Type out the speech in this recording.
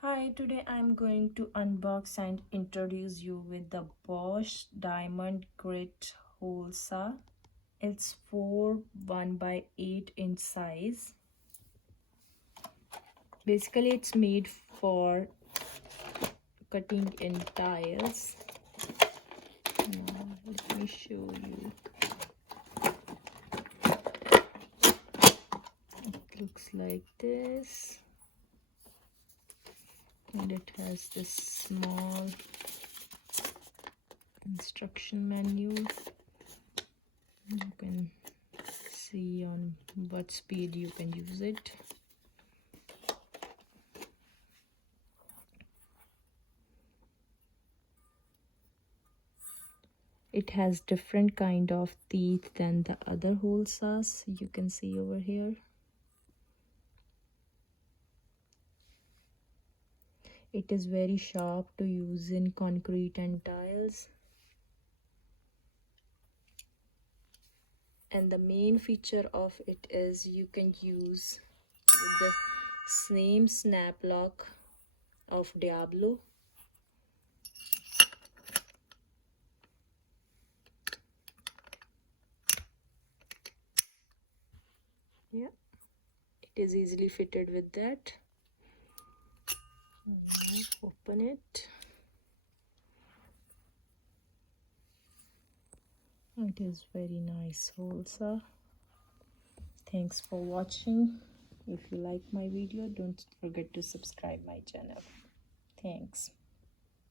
Hi, today I'm going to unbox and introduce you with the Bosch Diamond Grit hole saw. It's 4 1/8 inch size. Basically, it's made for cutting in tiles. Now, let me show you. It looks like this. And it has this small instruction manual. You can see on what speed you can use it. It has different kind of teeth than the other hole saws you can see over here. It is very sharp to use in concrete and tiles. And the main feature of it is you can use the same snap lock of Diablo. Yeah, it is easily fitted with that. Now open it. It is very nice hole saw. Thanks for watching. If you like my video, don't forget to subscribe my channel. Thanks.